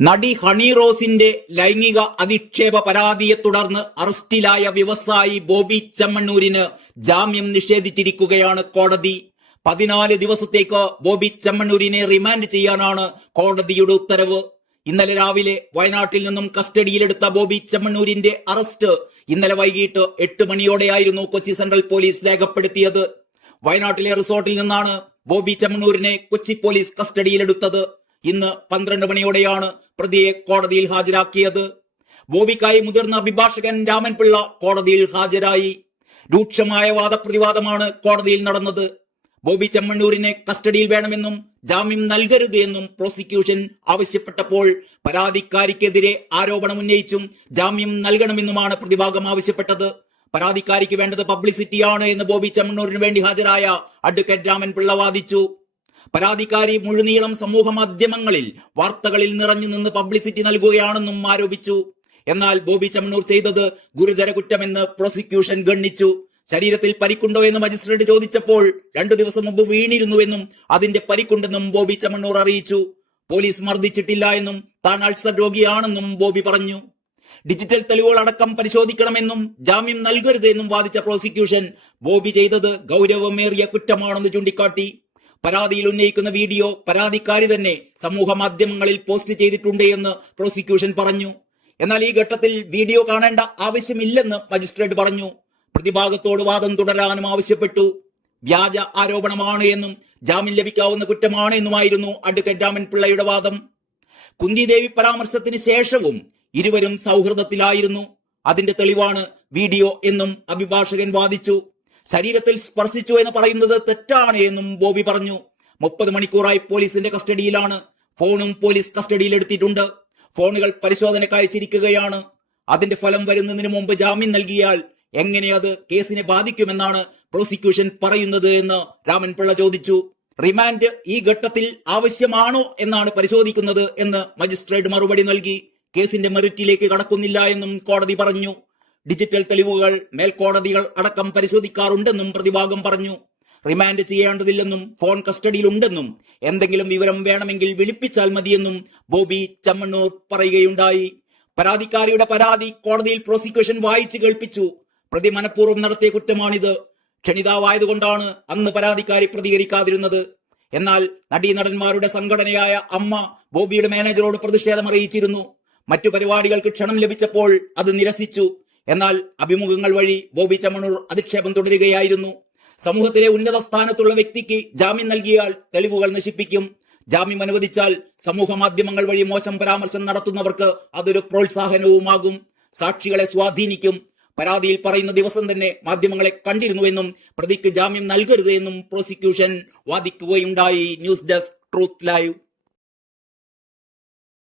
നടി ഹണി റോസിന്റെ ലൈംഗിക അധിക്ഷേപ പരാതിയെ തുടർന്ന് അറസ്റ്റിലായ വ്യവസായി ബോബി ചെമ്മണ്ണൂരിന് ജാമ്യം നിഷേധിച്ചിരിക്കുകയാണ് കോടതി. 14 ദിവസത്തേക്ക് ബോബി ചെമ്മണ്ണൂരിനെ റിമാൻഡ് ചെയ്യാനാണ് കോടതിയുടെ ഉത്തരവ്. ഇന്നലെ രാവിലെ വയനാട്ടിൽ നിന്നും കസ്റ്റഡിയിലെടുത്ത ബോബി ചെമ്മണ്ണൂരിന്റെ അറസ്റ്റ് ഇന്നലെ വൈകിട്ട് 8 മണിയോടെയായിരുന്നു കൊച്ചി സെൻട്രൽ പോലീസ് രേഖപ്പെടുത്തിയത്. വയനാട്ടിലെ റിസോർട്ടിൽ നിന്നാണ് ബോബി ചെമ്മണ്ണൂരിനെ കൊച്ചി പോലീസ് കസ്റ്റഡിയിലെടുത്തത്. ഇന്ന് 12 മണിയോടെയാണ് പ്രതിയെ കോടതിയിൽ ഹാജരാക്കിയത്. ബോബിക്കായി മുതിർന്ന അഭിഭാഷകൻ രാമൻപിള്ള കോടതിയിൽ ഹാജരായി. രൂക്ഷമായ വാദപ്രതിവാദമാണ് കോടതിയിൽ നടന്നത്. ബോബി ചെമ്മണ്ണൂരിനെ കസ്റ്റഡിയിൽ വേണമെന്നും ജാമ്യം നൽകരുത് എന്നും പ്രോസിക്യൂഷൻ ആവശ്യപ്പെട്ടപ്പോൾ പരാതിക്കാരിക്കെതിരെ ആരോപണമുന്നയിച്ചും ജാമ്യം നൽകണമെന്നുമാണ് പ്രതിഭാഗം ആവശ്യപ്പെട്ടത്. പരാതിക്കാരിക്ക് വേണ്ടത് പബ്ലിസിറ്റിയാണ് എന്ന് ബോബി ചെമ്മണ്ണൂരിന് വേണ്ടി ഹാജരായ അഡ്വക്കേറ്റ് രാമൻപിള്ള വാദിച്ചു. പരാതിക്കാരി മുഴുനീളം സമൂഹ മാധ്യമങ്ങളിൽ വാർത്തകളിൽ നിറഞ്ഞു നിന്ന് പബ്ലിസിറ്റി നൽകുകയാണെന്നും ആരോപിച്ചു. എന്നാൽ ബോബി ചെമ്മണ്ണൂർ ചെയ്തത് ഗുരുതര കുറ്റമെന്ന് പ്രോസിക്യൂഷൻ ഗണ്ണിച്ചു. ശരീരത്തിൽ പരിക്കുണ്ടോ എന്ന് മജിസ്ട്രേറ്റ് ചോദിച്ചപ്പോൾ 2 ദിവസം മുമ്പ് വീണിരുന്നുവെന്നും അതിന്റെ പരിക്കുണ്ടെന്നും ബോബി ചെമ്മണ്ണൂർ അറിയിച്ചു. പോലീസ് മർദ്ദിച്ചിട്ടില്ല എന്നും താൻ അൾസർ രോഗിയാണെന്നും ബോബി പറഞ്ഞു. ഡിജിറ്റൽ തെളിവുകൾ അടക്കം പരിശോധിക്കണമെന്നും ജാമ്യം നൽകരുത് എന്നും വാദിച്ച പ്രോസിക്യൂഷൻ ബോബി ചെയ്തത് ഗൗരവമേറിയ കുറ്റമാണെന്ന് ചൂണ്ടിക്കാട്ടി. പരാതിയിൽ ഉന്നയിക്കുന്ന വീഡിയോ പരാതിക്കാരി തന്നെ സമൂഹ മാധ്യമങ്ങളിൽ പോസ്റ്റ് ചെയ്തിട്ടുണ്ട് എന്ന് പ്രോസിക്യൂഷൻ പറഞ്ഞു. എന്നാൽ ഈ ഘട്ടത്തിൽ വീഡിയോ കാണേണ്ട ആവശ്യമില്ലെന്ന് മജിസ്ട്രേറ്റ് പറഞ്ഞു. പ്രതിഭാഗത്തോട് വാദം തുടരാനും ആവശ്യപ്പെട്ടു. വ്യാജ ആരോപണമാണ് എന്നും ജാമ്യം ലഭിക്കാവുന്ന കുറ്റമാണ് എന്നുമായിരുന്നു അഡ്വക്കേറ്റ് രാമൻപിള്ളയുടെ വാദം. കുന്തിദേവി പരാമർശത്തിന് ശേഷവും ഇരുവരും സൗഹൃദത്തിലായിരുന്നു. അതിന്റെ തെളിവാണ് വീഡിയോ എന്നും അഭിഭാഷകൻ വാദിച്ചു. ശരീരത്തിൽ സ്പർശിച്ചു എന്ന് പറയുന്നത് തെറ്റാണ് എന്നും ബോബി പറഞ്ഞു. 30 മണിക്കൂറായി പോലീസിന്റെ കസ്റ്റഡിയിലാണ്. ഫോണും പോലീസ് കസ്റ്റഡിയിൽ എടുത്തിട്ടുണ്ട്. ഫോണുകൾ പരിശോധനയ്ക്ക് അയച്ചിരിക്കുകയാണ്. അതിന്റെ ഫലം വരുന്നതിന് മുമ്പ് ജാമ്യം നൽകിയാൽ എങ്ങനെ അത് കേസിനെ ബാധിക്കുമെന്നാണ് പ്രോസിക്യൂഷൻ പറയുന്നത് എന്ന് രാമൻപിള്ള ചോദിച്ചു. റിമാൻഡ് ഈ ഘട്ടത്തിൽ ആവശ്യമാണോ എന്നാണ് പരിശോധിക്കുന്നത് എന്ന് മജിസ്ട്രേറ്റ് മറുപടി നൽകി. കേസിന്റെ മെറിറ്റിലേക്ക് കടക്കുന്നില്ല എന്നും കോടതി പറഞ്ഞു. ഡിജിറ്റൽ തെളിവുകൾ മേൽക്കോടതികൾ അടക്കം പരിശോധിക്കാറുണ്ടെന്നും പ്രതിഭാഗം പറഞ്ഞു. റിമാൻഡ് ചെയ്യേണ്ടതില്ലെന്നും ഫോൺ കസ്റ്റഡിയിലുണ്ടെന്നും എന്തെങ്കിലും വിവരം വേണമെങ്കിൽ വിളിപ്പിച്ചാൽ മതിയെന്നും ബോബി ചെമ്മണ്ണൂർ പറയുകയുണ്ടായി. പരാതിക്കാരിയുടെ പരാതി കോടതിയിൽ പ്രോസിക്യൂഷൻ വായിച്ചു കേൾപ്പിച്ചു. പ്രതി മനഃപൂർവ്വം നടത്തിയ കുറ്റമാണിത്. ക്ഷണിതാവായതുകൊണ്ടാണ് അന്ന് പരാതിക്കാരി പ്രതികരിക്കാതിരുന്നത്. എന്നാൽ നടീനടന്മാരുടെ സംഘടനയായ അമ്മ ബോബിയുടെ മാനേജറോട് പ്രതിഷേധം അറിയിച്ചിരുന്നു. മറ്റു പരിപാടികൾക്ക് ക്ഷണം ലഭിച്ചപ്പോൾ അത് നിരസിച്ചു. എന്നാൽ അഭിമുഖങ്ങൾ വഴി ബോബി ചെമ്മണ്ണൂർ അധിക്ഷേപം തുടരുകയായിരുന്നു. സമൂഹത്തിലെ ഉന്നത സ്ഥാനത്തുള്ള വ്യക്തിക്ക് ജാമ്യം നൽകിയാൽ തെളിവുകൾ നശിപ്പിക്കും. ജാമ്യം അനുവദിച്ചാൽ സമൂഹ മാധ്യമങ്ങൾ വഴി മോശം പരാമർശം നടത്തുന്നവർക്ക് അതൊരു പ്രോത്സാഹനവുമാകും. സാക്ഷികളെ സ്വാധീനിക്കും. പരാതിയിൽ പറയുന്ന ദിവസം തന്നെ മാധ്യമങ്ങളെ കണ്ടിരുന്നുവെന്നും പ്രതിക്ക് ജാമ്യം നൽകരുത് എന്നും prosecution വാദിക്കുകയുണ്ടായി. News desk truth live.